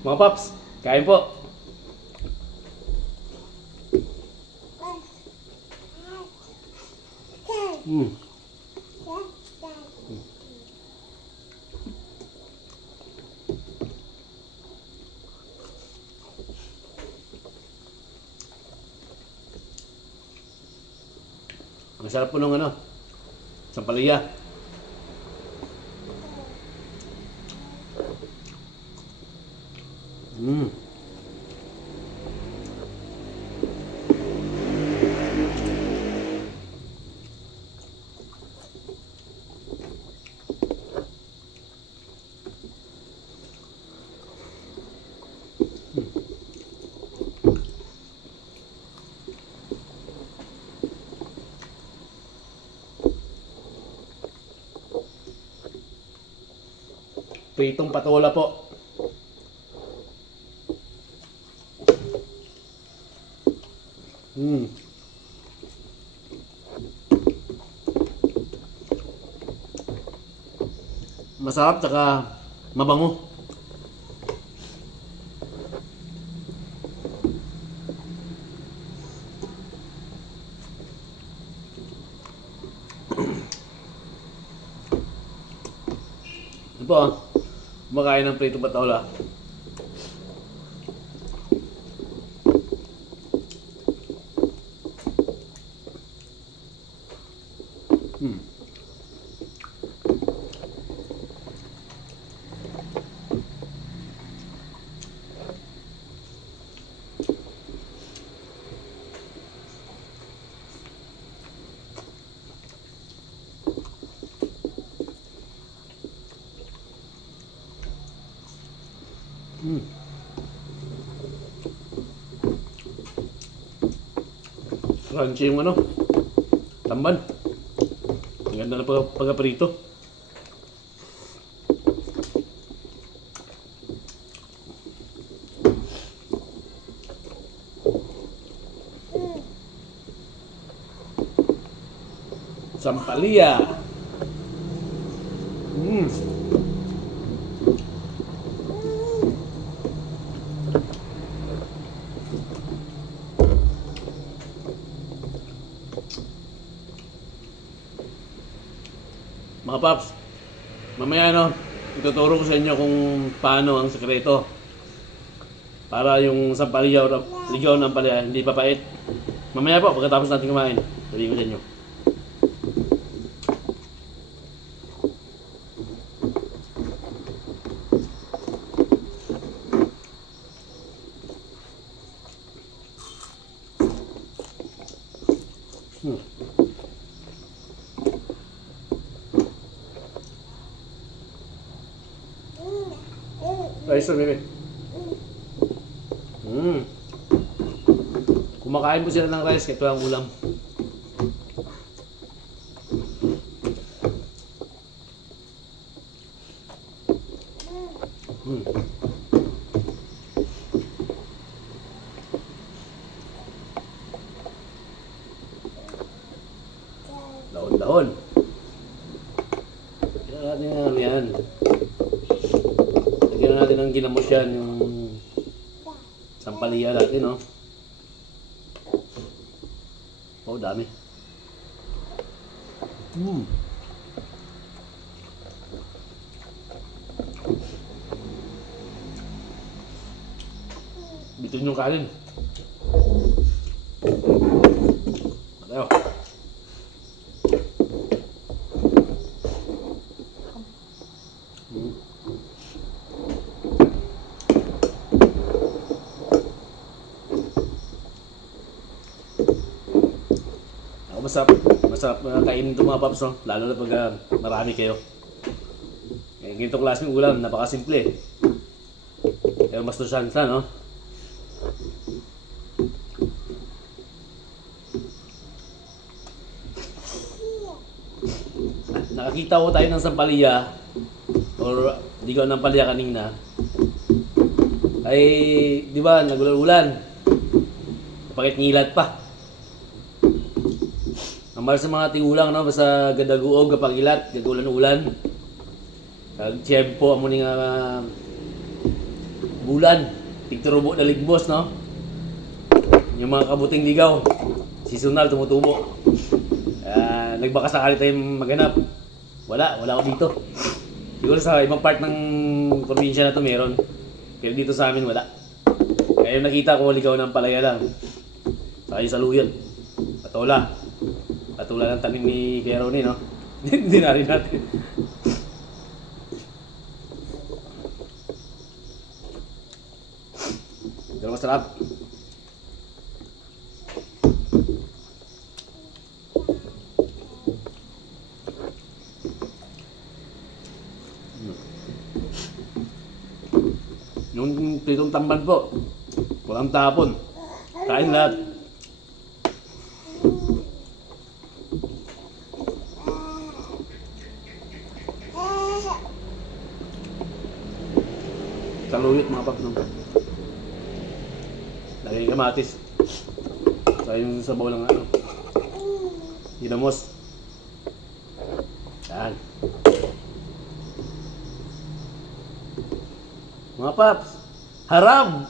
Mga paps, kain po. Mm. Ang sarap po ng ano, sampalaya. Mm. Pritong patola po. Mm. Masarap tsaka mabango. Ito po, kumakain ng pritong patola. Hmm. Hmm. Crunchy yung ano, tamban. Ang ganda na pagkaprito. Sampalaya. Mm. Mga paps, mamaya no, ituturo ko sa inyo kung paano ang sekreto para yung sampalaya o ligaw ng palaya hindi papait. Mamaya po, pagkatapos natin kumain, sabihin ko sa inyo. Rice or baby? Kumakain po sila ng rice kahit walang ulam. Dahon-dahon. Kaya natin ano yan. Lagyan natin ng ginamos yan, yung sampalaya natin, no? Oh, dami. Bitin yung kanin. Tayo. Masarap kainin ito mga paps, no? Lalo na pag marami kayo. Ganitong klaseng ulam, napakasimple. Pero mas susansa, no? Nakakita ko tayo ng sampalaya or ligaw ng palaya kanina. Ay, di ba, nagulan-ulan. Kapagit ngilat pa. Amar sa mga tigulang, no? Basta gadaguog kapag ilat, gagulan-ulan. Kag tiyempo amo ni nga bulan. Tigturubo na ligbos, no? Yung mga kabuting ligaw. Seasonal, tumutubo. Nagbaka sakali tayong maghanap. Wala ako dito. Siguro sa ibang part ng probinsya na to meron. Pero dito sa amin wala. Kaya yung nakita ko, ligaw ng palaya lang. Saka yung saluyan. Patola. Patola ng tanim ni Kuya Ronnie, no? Hindi na rin natin. Pero masarap. Yung pritong tamban po, walang tapon. Kain lahat. Saluyot mga paps, no? Lagay yung kamatis. Saka yung sabaw ng ano, ginamos. Yan. Mga paps, harap!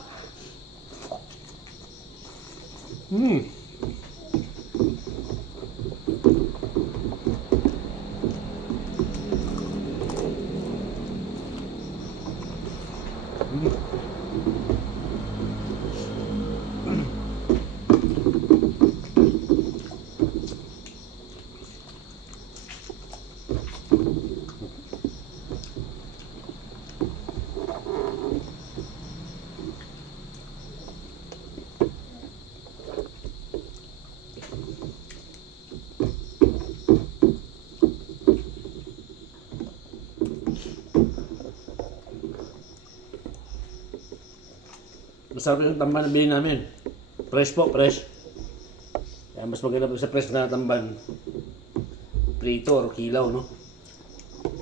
Masarap yung tamban na bilhin namin. Fresh po, fresh. Kaya mas maganda po sa fresh na tamban. Prito or kilaw, no?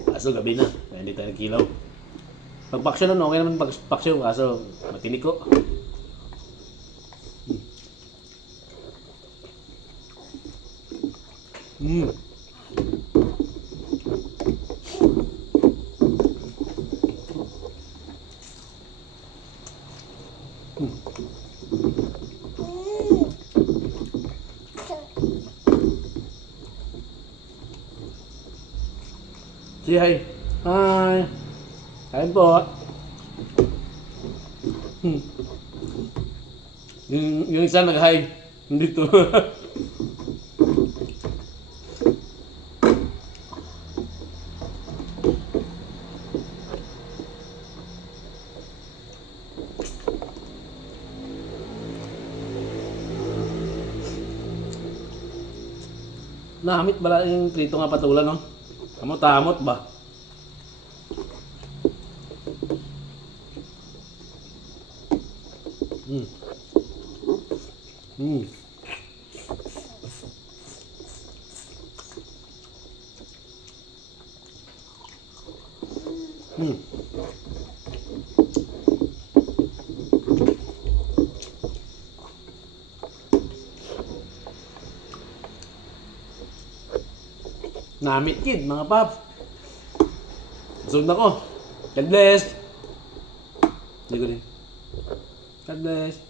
Kaso gabi na, kaya hindi tayo kilaw. Pag paksyo nun, okay naman pag paksyo, kaso matinik ko. Say hi. Hi. Kain po. Yung isa nag-hi. Dito. Nahamit bala yung prito nga patula, no? Kamot-amot ba? Namit kid, mga paps. Busog na ko. God bless. Hindi ko din. God bless.